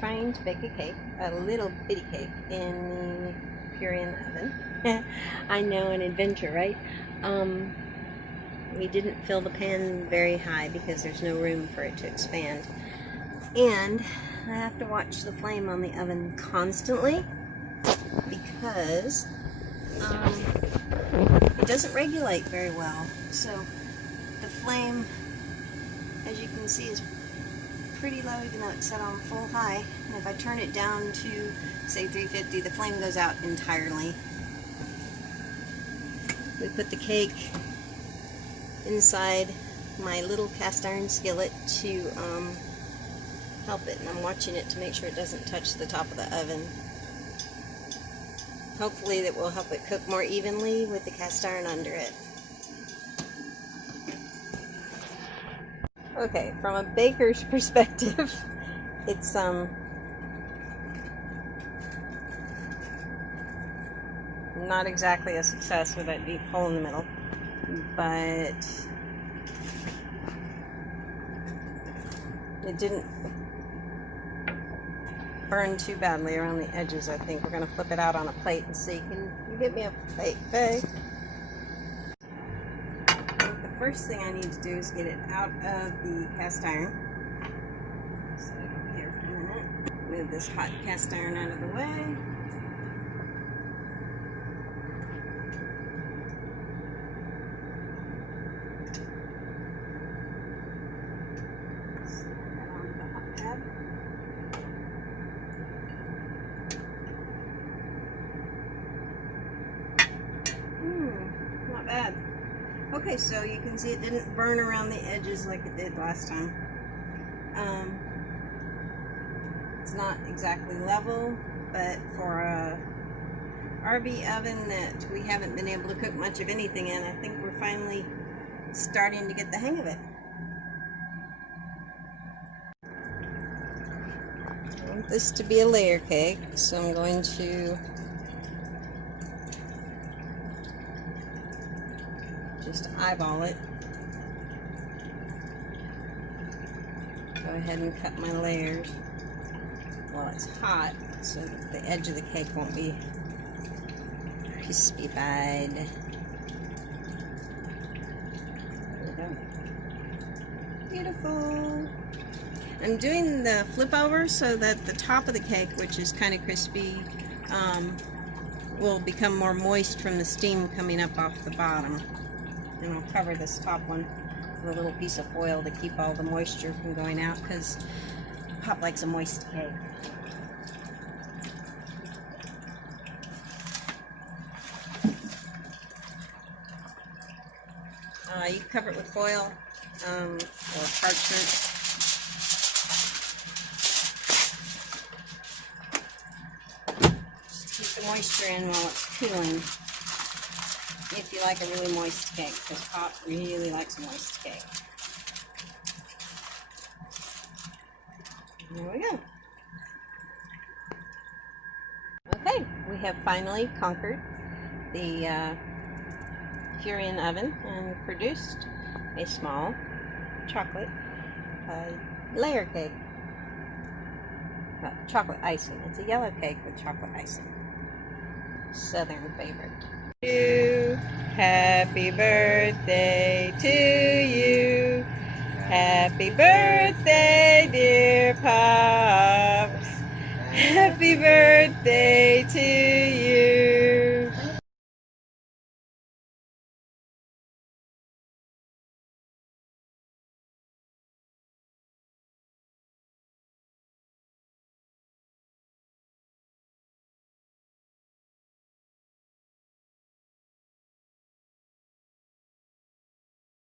trying to bake a cake, a little bitty cake, in the Furrion oven. I know, an adventure, right? We didn't fill the pan very high because there's no room for it to expand. And I have to watch the flame on the oven constantly because it doesn't regulate very well. So the flame, as you can see, is pretty low even though it's set on full high. And if I turn it down to, say, 350, the flame goes out entirely. We put the cake inside my little cast iron skillet to help it, and I'm watching it to make sure it doesn't touch the top of the oven. Hopefully that will help it cook more evenly with the cast iron under it. Okay, from a baker's perspective, it's not exactly a success with that deep hole in the middle, but it didn't burn too badly around the edges. I think we're going to flip it out on a plate and see. Can you get me a plate, Faye? The first thing I need to do is get it out of the cast iron. So here for a minute. Move this hot cast iron out of the way. Not bad. Okay, so you can see it didn't burn around the edges like it did last time. It's not exactly level, but for a RV oven that we haven't been able to cook much of anything in, I think we're finally starting to get the hang of it. I want this to be a layer cake, so I'm going to just eyeball it. Go ahead and cut my layers while it's hot so that the edge of the cake won't be crispy-fied. There we go. Beautiful. I'm doing the flip over so that the top of the cake, which is kind of crispy, will become more moist from the steam coming up off the bottom. And I'll cover this top one with a little piece of foil to keep all the moisture from going out, because Pop likes a moist cake. You can cover it with foil or parchment. Just keep the moisture in while it's cooling. If you like a really moist cake, because Pop really likes a moist cake. There we go. Okay, we have finally conquered the Furrion oven and produced a small chocolate layer cake. Chocolate icing. It's a yellow cake with chocolate icing. Southern favorite. Happy birthday to you. Happy birthday, dear Pops. Happy birthday to